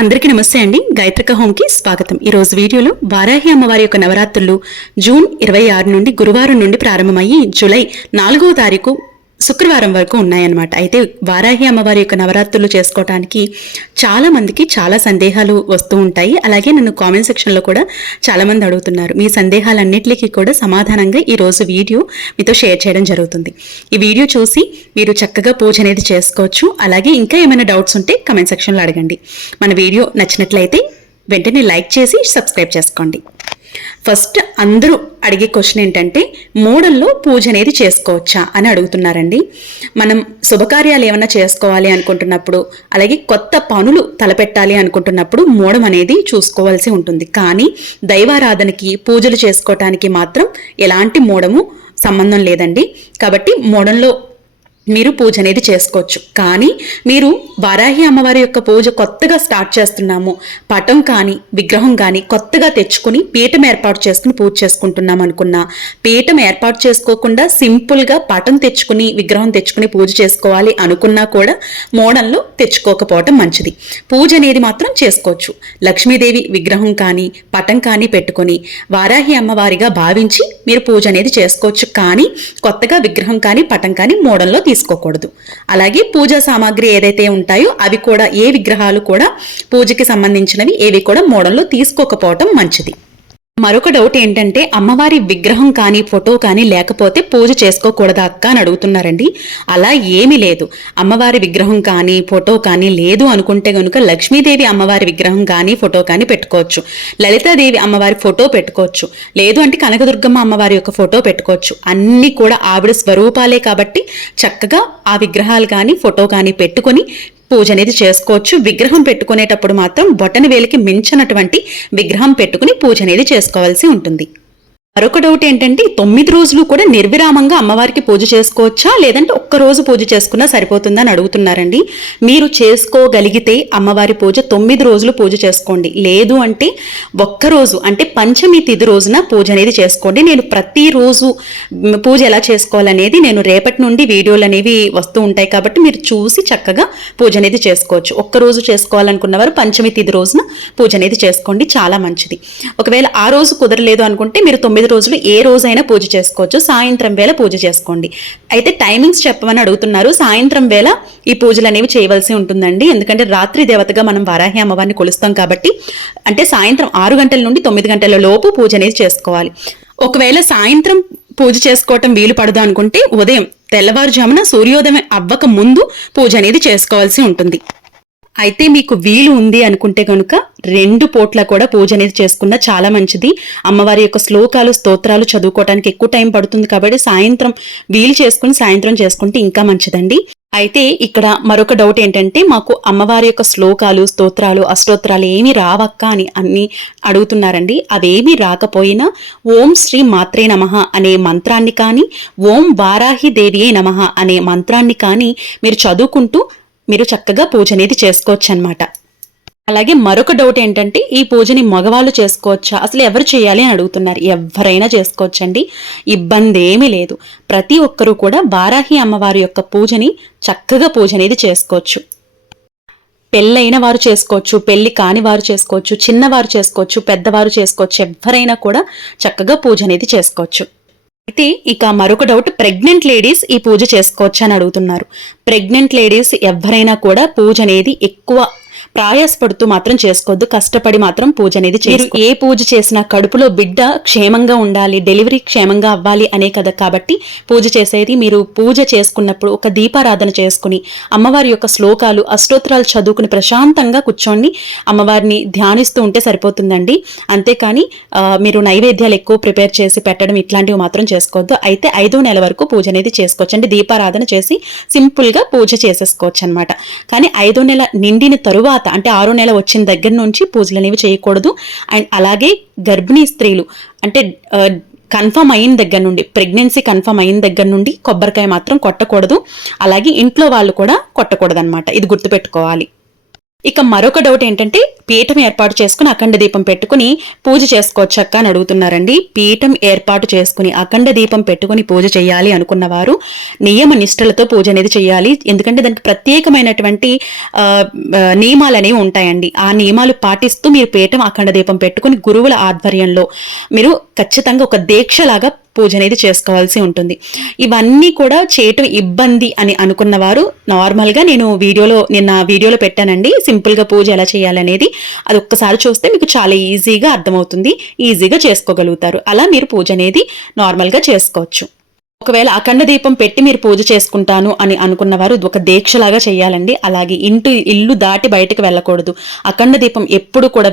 అందరికీ నమస్తే అండి. గాయత్రిక హోమ్కి స్వాగతం. ఈరోజు వీడియోలో వారాహి అమ్మవారి యొక్క నవరాత్రులు జూన్ 26 నుండి గురువారం నుండి ప్రారంభమయ్యి జూలై 4వ తారీఖు శుక్రవారం వరకు ఉన్నాయన్నమాట. అయితే వారాహి అమ్మవారి యొక్క నవరాత్రులు చేసుకోవడానికి చాలా మందికి చాలా సందేహాలు వస్తూ ఉంటాయి. అలాగే నన్ను కామెంట్ సెక్షన్లో కూడా చాలా మంది అడుగుతున్నారు. మీ సందేహాలన్నింటికి కూడా సమాధానంగా ఈరోజు వీడియో మీతో షేర్ చేయడం జరుగుతుంది. ఈ వీడియో చూసి మీరు చక్కగా పూజ అనేది చేసుకోవచ్చు. అలాగే ఇంకా ఏమైనా డౌట్స్ ఉంటే కామెంట్ సెక్షన్లో అడగండి. మన వీడియో నచ్చినట్లయితే వెంటనే లైక్ చేసి సబ్స్క్రైబ్ చేసుకోండి. ఫస్ట్ అందరూ అడిగే క్వశ్చన్ ఏంటంటే, మూడల్లో పూజ అనేది చేసుకోవచ్చా అని అడుగుతున్నారండి. మనం శుభకార్యాలు ఏమైనా చేసుకోవాలి అనుకుంటున్నప్పుడు, అలాగే కొత్త పనులు తలపెట్టాలి అనుకుంటున్నప్పుడు మూడం అనేది చూసుకోవాల్సి ఉంటుంది. కానీ దైవారాధనకి పూజలు చేసుకోవటానికి మాత్రం ఎలాంటి మూడము సంబంధం లేదండి. కాబట్టి మూడంలో మీరు పూజ అనేది చేసుకోవచ్చు. కానీ మీరు వారాహి అమ్మవారి యొక్క పూజ కొత్తగా స్టార్ట్ చేస్తున్నాము, పటం కానీ విగ్రహం కానీ కొత్తగా తెచ్చుకుని పీఠం ఏర్పాటు చేసుకుని పూజ చేసుకుంటున్నాం అనుకున్నా, పీఠం ఏర్పాటు చేసుకోకుండా సింపుల్గా పటం తెచ్చుకుని విగ్రహం తెచ్చుకుని పూజ చేసుకోవాలి అనుకున్నా కూడా మోడల్లో తెచ్చుకోకపోవటం మంచిది. పూజ అనేది మాత్రం చేసుకోవచ్చు. లక్ష్మీదేవి విగ్రహం కానీ పటం కానీ పెట్టుకొని వారాహి అమ్మవారిగా భావించి మీరు పూజ అనేది చేసుకోవచ్చు. కానీ కొత్తగా విగ్రహం కానీ పటం కానీ మోడల్లో తీసుకోకూడదు. అలాగే పూజా సామాగ్రి ఏదైతే ఉంటాయో అవి కూడా, ఏ విగ్రహాలు కూడా పూజకి సంబంధించినవి ఏవి కూడా మోడల్లో తీసుకోకపోవటం మంచిది. మరొక డౌట్ ఏంటంటే, అమ్మవారి విగ్రహం కానీ ఫోటో కానీ లేకపోతే పూజ చేసుకోకూడదా అక్క అని అడుగుతున్నారండి. అలా ఏమీ లేదు. అమ్మవారి విగ్రహం కానీ ఫోటో కానీ లేదు అనుకుంటే కనుక లక్ష్మీదేవి అమ్మవారి విగ్రహం కానీ ఫోటో కానీ పెట్టుకోవచ్చు. లలితాదేవి అమ్మవారి ఫోటో పెట్టుకోవచ్చు. లేదు అంటే కనకదుర్గమ్మ అమ్మవారి యొక్క ఫోటో పెట్టుకోవచ్చు. అన్నీ కూడా ఆవిడ స్వరూపాలే కాబట్టి చక్కగా ఆ విగ్రహాలు కానీ ఫోటో కానీ పెట్టుకొని పూజ అనేది చేసుకోవచ్చు. విగ్రహం పెట్టుకునేటప్పుడు మాత్రం బొటన వేలికి మించినటువంటి విగ్రహం పెట్టుకుని పూజ అనేది చేసుకోవాల్సి ఉంటుంది. మరొక డౌట్ ఏంటంటే, 9 రోజులు కూడా నిర్విరామంగా అమ్మవారికి పూజ చేసుకోవచ్చా, లేదంటే ఒక్కరోజు పూజ చేసుకున్నా సరిపోతుందా అని అడుగుతున్నారండి. మీరు చేసుకోగలిగితే అమ్మవారి పూజ 9 రోజులు పూజ చేసుకోండి. లేదు అంటే ఒక్కరోజు అంటే పంచమి తిథి రోజున పూజ అనేది చేసుకోండి. నేను ప్రతిరోజు పూజ ఎలా చేసుకోవాలనేది నేను రేపటి నుండి వీడియోలు అనేవి వస్తూ ఉంటాయి కాబట్టి మీరు చూసి చక్కగా పూజ అనేది చేసుకోవచ్చు. ఒక్కరోజు చేసుకోవాలనుకున్న వారు పంచమి తిథి రోజున పూజ అనేది చేసుకోండి, చాలా మంచిది. ఒకవేళ ఆ రోజు కుదరలేదు అనుకుంటే మీరు 9 రోజులు ఏ రోజైనా పూజ చేసుకోవచ్చు. సాయంత్రం వేళ పూజ చేసుకోండి. అయితే టైమింగ్స్ చెప్పమని అడుగుతున్నారు. సాయంత్రం వేళ ఈ పూజలు అనేవి చేయవలసి ఉంటుందండి. ఎందుకంటే రాత్రి దేవతగా మనం వారాహి అమ్మవారిని కొలుస్తాం కాబట్టి, అంటే సాయంత్రం 6 గంటల నుండి 9 గంటల లోపు పూజ అనేది చేసుకోవాలి. ఒకవేళ సాయంత్రం పూజ చేసుకోవటం వీలు పడదు అనుకుంటే ఉదయం తెల్లవారుజామున సూర్యోదయం అవ్వక ముందు పూజ అనేది చేసుకోవాల్సి ఉంటుంది. అయితే మీకు వీలు ఉంది అనుకుంటే కనుక 2 పూట్ల కూడా పూజ అనేది చేసుకున్నా చాలా మంచిది. అమ్మవారి యొక్క శ్లోకాలు స్తోత్రాలు చదువుకోవడానికి ఎక్కువ టైం పడుతుంది కాబట్టి సాయంత్రం వీలు చేసుకుని సాయంత్రం చేసుకుంటే ఇంకా మంచిదండి. అయితే ఇక్కడ మరొక డౌట్ ఏంటంటే, మాకు అమ్మవారి యొక్క శ్లోకాలు స్తోత్రాలు అష్టోత్తరాలు ఏమీ రావక్క అని అన్ని అడుగుతున్నారండి. అవేమీ రాకపోయినా ఓం శ్రీ మాత్రే నమః అనే మంత్రాన్ని కానీ, ఓం వారాహి దేవియే నమః అనే మంత్రాన్ని కానీ మీరు చదువుకుంటూ మీరు చక్కగా పూజ అనేది చేసుకోవచ్చు అన్నమాట. అలాగే మరొక డౌట్ ఏంటంటే, ఈ పూజని మగవాళ్ళు చేసుకోవచ్చా, అసలు ఎవరు చేయాలి అని అడుగుతున్నారు. ఎవరైనా చేసుకోవచ్చండి, ఇబ్బంది ఏమీ లేదు. ప్రతి ఒక్కరూ కూడా వారాహి అమ్మవారి యొక్క పూజని చక్కగా పూజ అనేది చేసుకోవచ్చు. పెళ్ళైన వారు చేసుకోవచ్చు, పెళ్లి కాని వారు చేసుకోవచ్చు, చిన్నవారు చేసుకోవచ్చు, పెద్దవారు చేసుకోవచ్చు. ఎవరైనా కూడా చక్కగా పూజ అనేది చేసుకోవచ్చు. అయితే ఇక మరొక డౌట్, ప్రెగ్నెంట్ లేడీస్ ఈ పూజ చేసుకోవచ్చు అని అడుగుతున్నారు. ప్రెగ్నెంట్ లేడీస్ ఎవరైనా కూడా పూజ అనేది ఎక్కువ ప్రయాసపడుతూ మాత్రం చేసుకోవద్దు. కష్టపడి మాత్రం పూజ అనేది చేయరు. ఏ పూజ చేసినా కడుపులో బిడ్డ క్షేమంగా ఉండాలి, డెలివరీ క్షేమంగా అవ్వాలి అనే కదా కాబట్టి పూజ చేసేది. మీరు పూజ చేసుకున్నప్పుడు ఒక దీపారాధన చేసుకుని అమ్మవారి యొక్క శ్లోకాలు అష్టోత్తరాలు చదువుకుని ప్రశాంతంగా కూర్చోండి అమ్మవారిని ధ్యానిస్తూ ఉంటే సరిపోతుందండి. అంతేకాని మీరు నైవేద్యాలు ఎక్కువ ప్రిపేర్ చేసి పెట్టడం ఇట్లాంటివి మాత్రం చేసుకోవద్దు. అయితే 5వ నెల వరకు పూజ అనేది చేసుకోవచ్చు. అంటే దీపారాధన చేసి సింపుల్గా పూజ చేసేసుకోవచ్చు అనమాట. కానీ 5వ నెల నిండిన తరువాత అంటే 6వ నెల వచ్చిన దగ్గర నుంచి పూజలు అనేవి చేయకూడదు. అండ్ అలాగే గర్భిణీ స్త్రీలు అంటే కన్ఫర్మ్ అయిన దగ్గర నుండి, ప్రెగ్నెన్సీ కన్ఫర్మ్ అయిన దగ్గర నుండి కొబ్బరికాయ మాత్రం కొట్టకూడదు. అలాగే ఇంట్లో వాళ్ళు కూడా కొట్టకూడదు అనమాట. ఇది గుర్తుపెట్టుకోవాలి. ఇక మరొక డౌట్ ఏంటంటే పీఠం ఏర్పాటు చేసుకుని అఖండ దీపం పెట్టుకుని పూజ చేసుకోవచ్చక్క అని అడుగుతున్నారండి. పీఠం ఏర్పాటు చేసుకుని అఖండ దీపం పెట్టుకుని పూజ చేయాలి అనుకున్న వారు నియమ నిష్టలతో పూజ అనేది చేయాలి. ఎందుకంటే దానికి ప్రత్యేకమైనటువంటి నియమాలు అనేవి ఉంటాయండి. ఆ నియమాలు పాటిస్తూ మీరు పీఠం అఖండ దీపం పెట్టుకుని గురువుల ఆధ్వర్యంలో మీరు ఖచ్చితంగా ఒక దీక్షలాగా పూజ అనేది చేసుకోవాల్సి ఉంటుంది. ఇవన్నీ కూడా చేయటం ఇబ్బంది అని అనుకున్న వారు నార్మల్గా నేను నిన్న వీడియోలో పెట్టానండి. సింపుల్ గా పూజ ఎలా చేయాలనేది అది ఒక్కసారి చూస్తే మీకు చాలా ఈజీగా అర్థమవుతుంది, ఈజీగా చేసుకోగలుగుతారు. అలా మీరు పూజ అనేది నార్మల్గా చేసుకోవచ్చు. ఒకవేళ అఖండ దీపం పెట్టి మీరు పూజ చేసుకుంటాను అని అనుకున్న వారు ఒక దీక్షలాగా చేయాలండి. అలాగే ఇల్లు దాటి బయటకు వెళ్ళకూడదు. అఖండ దీపం ఎప్పుడు కూడా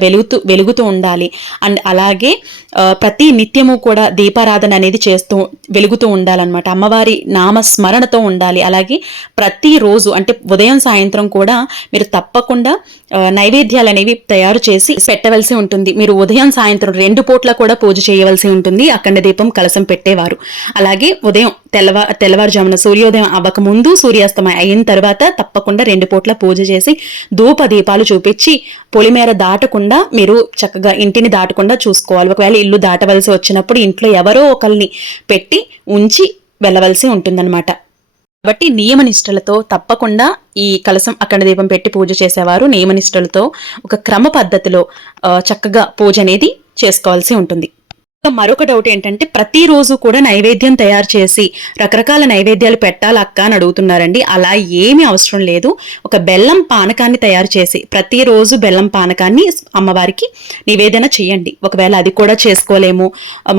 వెలుగుతూ ఉండాలి. అండ్ అలాగే ప్రతి నిత్యము కూడా దీపారాధన అనేది వెలుగుతూ ఉండాలన్నమాట. అమ్మవారి నామస్మరణతో ఉండాలి. అలాగే ప్రతిరోజు అంటే ఉదయం సాయంత్రం కూడా మీరు తప్పకుండా నైవేద్యాలు అనేవి తయారు చేసి పెట్టవలసి ఉంటుంది. మీరు ఉదయం సాయంత్రం 2 పూట్ల కూడా పూజ చేయవలసి ఉంటుంది అఖండ దీపం కలశం పెట్టేవారు. అలాగే ఉదయం తెల్లవారుజామున సూర్యోదయం అవ్వక ముందు, సూర్యాస్తమయం అయిన తర్వాత తప్పకుండా 2 పూట్ల పూజ చేసి ధూప దీపాలు చూపించి పొలిమేర దాటకుండా మీరు చక్కగా ఇంటిని దాటకుండా చూసుకోవాలి. ఒకవేళ ఇల్లు దాటవలసి వచ్చినప్పుడు ఇంట్లో ఎవరో ఒకరిని పెట్టి ఉంచి వెళ్ళవలసి ఉంటుందన్నమాట. కాబట్టి నియమనిష్టలతో తప్పకుండా ఈ కలశం అఖండ దీపం పెట్టి పూజ చేసేవారు నియమనిష్టలతో ఒక క్రమ పద్ధతిలో చక్కగా పూజ అనేది చేసుకోవాల్సి ఉంటుంది. మరొక డౌట్ ఏంటంటే ప్రతిరోజు కూడా నైవేద్యం తయారు చేసి రకరకాల నైవేద్యాలు పెట్టాలక్క అని అడుగుతున్నారండి. అలా ఏమీ అవసరం లేదు. ఒక బెల్లం పానకాన్ని తయారు చేసి ప్రతిరోజు బెల్లం పానకాన్ని అమ్మవారికి నివేదన చేయండి. ఒకవేళ అది కూడా చేసుకోలేము,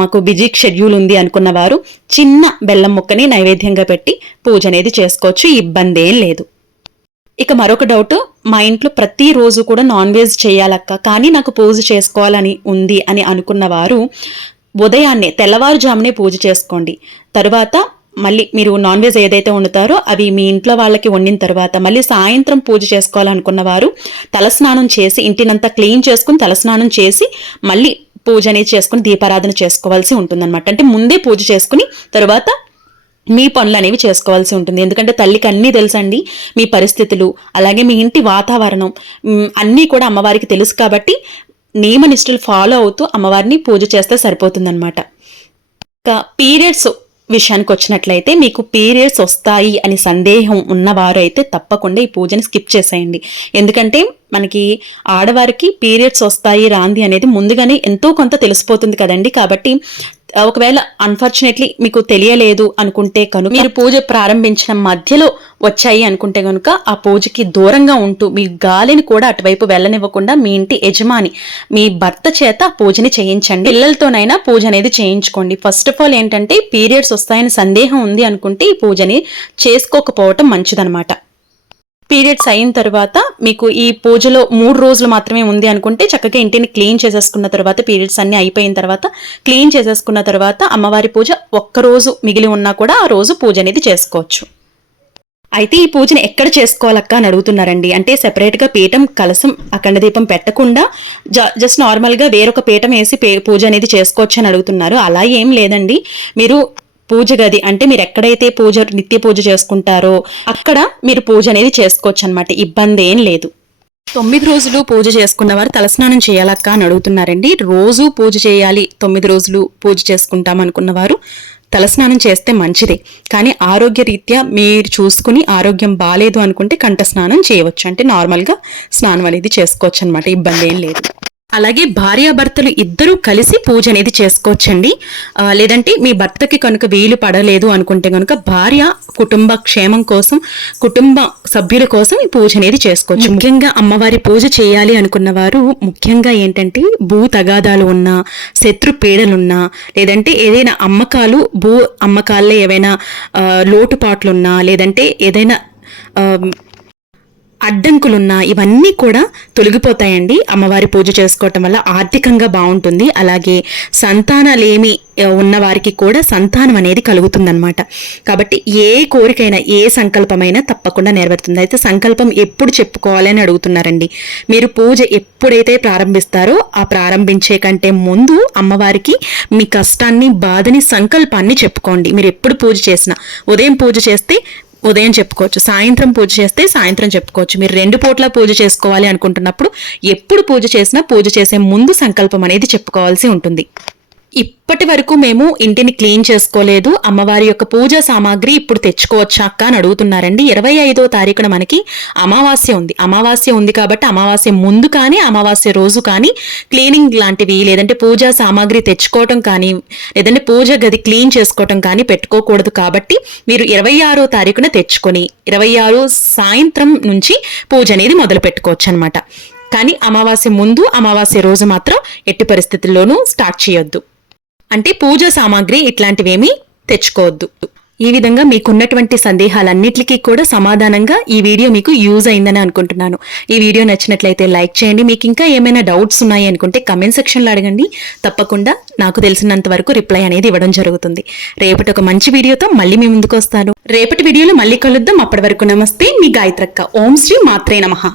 మాకు బిజీ షెడ్యూల్ ఉంది అనుకున్న వారు చిన్న బెల్లం ముక్కని నైవేద్యంగా పెట్టి పూజ అనేది చేసుకోవచ్చు, ఇబ్బంది ఏం లేదు. ఇక మరొక డౌట్, మా ఇంట్లో ప్రతిరోజు కూడా నాన్ వెజ్ చేయాలక్క, కానీ నాకు పూజ చేసుకోవాలని ఉంది అని అనుకున్న వారు ఉదయాన్నే తెల్లవారుజామునే పూజ చేసుకోండి. తర్వాత మళ్ళీ మీరు నాన్ వెజ్ ఏదైతే వండుతారో అవి మీ ఇంట్లో వాళ్ళకి వండిన తర్వాత మళ్ళీ సాయంత్రం పూజ చేసుకోవాలనుకున్న వారు తలస్నానం చేసి ఇంటినంతా క్లీన్ చేసుకుని తలస్నానం చేసి మళ్ళీ పూజ అనేది చేసుకుని దీపారాధన చేసుకోవాల్సి ఉంటుందన్నమాట. అంటే ముందే పూజ చేసుకుని తర్వాత మీ పనులు అనేవి చేసుకోవాల్సి ఉంటుంది. ఎందుకంటే తల్లికి అన్నీ తెలుసండి, మీ పరిస్థితులు అలాగే మీ ఇంటి వాతావరణం అన్నీ కూడా అమ్మవారికి తెలుసు. కాబట్టి నియమనిష్టలు ఫాలో అవుతూ అమ్మవారిని పూజ చేస్తే సరిపోతుందన్నమాట. ఇంకా పీరియడ్స్ విషయానికి వచ్చినట్లయితే మీకు పీరియడ్స్ వస్తాయి అని సందేహం ఉన్నవారు అయితే తప్పకుండా ఈ పూజని స్కిప్ చేసేయండి. ఎందుకంటే మనకి ఆడవారికి పీరియడ్స్ వస్తాయి రాంది అనేది ముందుగానే ఎంతో కొంత తెలిసిపోతుంది కదండి. కాబట్టి ఒకవేళ అన్ఫార్చునేట్లీ మీకు తెలియలేదు అనుకుంటే కనుక మీరు పూజ ప్రారంభించిన మధ్యలో వచ్చాయి అనుకుంటే కనుక ఆ పూజకి దూరంగా ఉంటూ మీ గాలిని కూడా అటువైపు వెళ్ళనివ్వకుండా మీ ఇంటి యజమాని మీ భర్త చేత పూజని చేయించండి. పిల్లలతోనైనా పూజ అనేది చేయించుకోండి. ఫస్ట్ ఆఫ్ ఆల్ ఏంటంటే పీరియడ్స్ వస్తాయని సందేహం ఉంది అనుకుంటే ఈ పూజని చేసుకోకపోవటం మంచిదనమాట. పీరియడ్స్ అయిన తర్వాత మీకు ఈ పూజలో 3 రోజులు మాత్రమే ఉంది అనుకుంటే చక్కగా ఇంటిని క్లీన్ చేసేసుకున్న తర్వాత పీరియడ్స్ అన్ని అయిపోయిన తర్వాత క్లీన్ చేసేసుకున్న తర్వాత అమ్మవారి పూజ ఒక్కరోజు మిగిలి ఉన్నా కూడా ఆ రోజు పూజ అనేది చేసుకోవచ్చు. అయితే ఈ పూజను ఎక్కడ చేసుకోవాలక్క అని అడుగుతున్నారండి. అంటే సెపరేట్గా పీఠం కలసం అఖండ దీపం పెట్టకుండా జస్ట్ నార్మల్గా వేరొక పీఠం వేసి పూజ అనేది చేసుకోవచ్చు అని అడుగుతున్నారు. అలా ఏం లేదండి. మీరు పూజ గది అంటే మీరు ఎక్కడైతే నిత్య పూజ చేసుకుంటారో అక్కడ మీరు పూజ అనేది చేసుకోవచ్చు అనమాట, ఇబ్బంది ఏం లేదు. 9 రోజులు పూజ చేసుకున్న వారు తలస్నానం చేయాలక్క అని అడుగుతున్నారండి. రోజు పూజ చేయాలి, 9 రోజులు పూజ చేసుకుంటాం అనుకున్న వారు తలస్నానం చేస్తే మంచిదే. కానీ ఆరోగ్య రీత్యా మీరు చూసుకుని ఆరోగ్యం బాగాలేదు అనుకుంటే కంఠ స్నానం చేయవచ్చు. అంటే నార్మల్గా స్నానం అనేది చేసుకోవచ్చు అనమాట, ఇబ్బంది ఏం లేదు. అలాగే భార్యాభర్తలు ఇద్దరూ కలిసి పూజ అనేది చేసుకోవచ్చండి. లేదంటే మీ భర్తకి కనుక వీలు పడలేదు అనుకుంటే కనుక భార్య కుటుంబ క్షేమం కోసం కుటుంబ సభ్యుల కోసం ఈ పూజ అనేది చేసుకోవచ్చు. ముఖ్యంగా అమ్మవారి పూజ చేయాలి అనుకున్న వారు ముఖ్యంగా ఏంటంటే భూ తగాదాలు ఉన్నా, శత్రు పీడలున్నా, లేదంటే ఏదైనా భూ అమ్మకాల్లో ఏవైనా లోటుపాట్లున్నా, లేదంటే ఏదైనా అడ్డంకులున్నా ఇవన్నీ కూడా తొలగిపోతాయండి అమ్మవారి పూజ చేసుకోవటం వల్ల. ఆర్థికంగా బాగుంటుంది. అలాగే సంతానాలేమి ఉన్న వారికి కూడా సంతానం అనేది కలుగుతుందన్నమాట. కాబట్టి ఏ కోరికైనా ఏ సంకల్పమైనా తప్పకుండా నెరవేరుతుంది. అయితే సంకల్పం ఎప్పుడు చెప్పుకోవాలని అడుగుతున్నారండి. మీరు పూజ ఎప్పుడైతే ప్రారంభిస్తారో ఆ ప్రారంభించే కంటే ముందు అమ్మవారికి మీ కష్టాన్ని బాధని సంకల్పాన్ని చెప్పుకోండి. మీరు ఎప్పుడు పూజ చేసినా ఉదయం పూజ చేస్తే ఉదయం చెప్పుకోవచ్చు, సాయంత్రం పూజ చేస్తే సాయంత్రం చెప్పుకోవచ్చు. మీరు 2 పూట్ల పూజ చేసుకోవాలి అనుకుంటున్నప్పుడు ఎప్పుడు పూజ చేసినా పూజ చేసే ముందు సంకల్పం అనేది చెప్పుకోవాల్సి ఉంటుంది. ఇప్పటి వరకు మేము ఇంటిని క్లీన్ చేసుకోలేదు, అమ్మవారి యొక్క పూజా సామాగ్రి ఇప్పుడు తెచ్చుకోవచ్చా అక్క అని అడుగుతున్నారండి. 25వ తారీఖున మనకి అమావాస్య ఉంది కాబట్టి అమావాస్య ముందు కానీ అమావాస్య రోజు కానీ క్లీనింగ్ లాంటివి లేదంటే పూజా సామాగ్రి తెచ్చుకోవటం కానీ లేదంటే పూజ గది క్లీన్ చేసుకోవటం కానీ పెట్టుకోకూడదు. కాబట్టి మీరు 26వ తారీఖున తెచ్చుకొని 26 సాయంత్రం నుంచి పూజ అనేది మొదలు పెట్టుకోవచ్చు అనమాట. కానీ అమావాస్య ముందు అమావాస్య రోజు మాత్రం ఎట్టి పరిస్థితుల్లోనూ స్టార్ట్ చేయొద్దు. అంటే పూజా సామాగ్రి ఇట్లాంటివేమీ తెచ్చుకోవద్దు. ఈ విధంగా మీకున్నటువంటి సందేహాలన్నిటికీ కూడా సమాధానంగా ఈ వీడియో మీకు యూజ్ అయిందని అనుకుంటున్నాను. ఈ వీడియో నచ్చినట్లయితే లైక్ చేయండి. మీకు ఇంకా ఏమైనా డౌట్స్ ఉన్నాయి అనుకుంటే కమెంట్ సెక్షన్లో అడగండి. తప్పకుండా నాకు తెలిసినంత వరకు రిప్లై అనేది ఇవ్వడం జరుగుతుంది. రేపటి ఒక మంచి వీడియోతో మళ్ళీ మీ ముందుకు వస్తాను. రేపటి వీడియోలో మళ్ళీ కలుద్దాం. అప్పటి వరకు నమస్తే, మీ గాయత్రక్క. ఓం శ్రీ మాత్రే నమః.